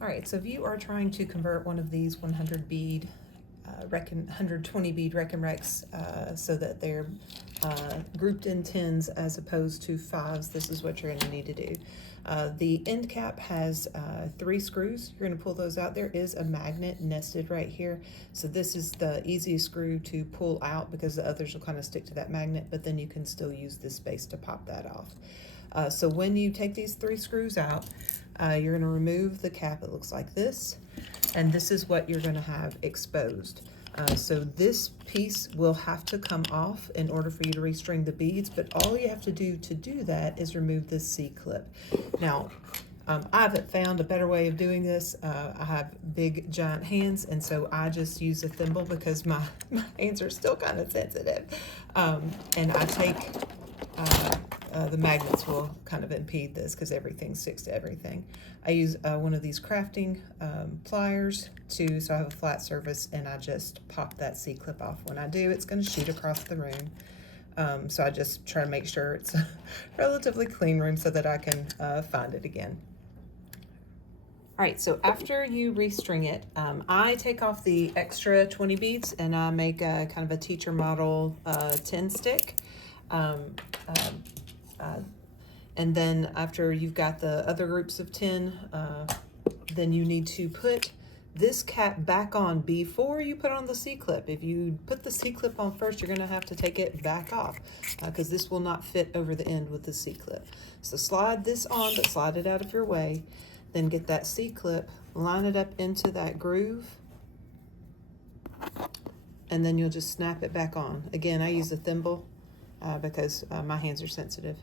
All right, so if you are trying to convert one of these 100 bead, 120 bead Rekenreks so that they're grouped in 10s as opposed to 5s, this is what you're going to need to do. The end cap has 3 screws. You're going to pull those out. There is a magnet nested right here. So this is the easiest screw to pull out because the others will kind of stick to that magnet, but then you can still use this space to pop that off. So when you take these 3 screws out, you're going to remove the cap. It looks like this, and this is what you're going to have exposed. So this piece will have to come off in order for you to restring the beads, but all you have to do that is remove this C-clip. Now, I haven't found a better way of doing this. I have big, giant hands, and so I just use a thimble because my hands are still kind of sensitive. And I take, the magnets will kind of impede this because everything sticks to everything. I use one of these crafting pliers so I have a flat surface, and I just pop that C-clip off. When I do, it's going to shoot across the room. So I just try to make sure it's a relatively clean room so that I can find it again. All right, so after you restring it, I take off the extra 20 beads and I make kind of a teacher model 10 stick. And then after you've got the other groups of 10, then you need to put this cap back on before you put on the C-clip. If you put the C-clip on first, you're going to have to take it back off because this will not fit over the end with the C-clip. So slide this on, but slide it out of your way. Then get that C-clip, line it up into that groove, and then you'll just snap it back on. Again, I use a thimble because my hands are sensitive.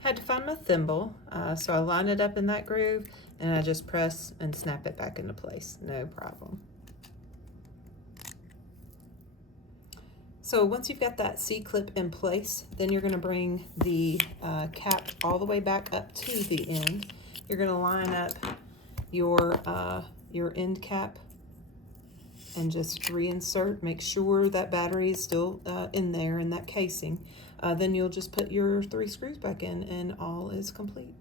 Had to find my thimble, so I line it up in that groove and I just press and snap it back into place, no problem. So once you've got that C-clip in place, then you're going to bring the cap all the way back up to the end. You're going to line up your end cap and just reinsert. Make sure that battery is still in there in that casing. Then you'll just put your 3 screws back in and all is complete.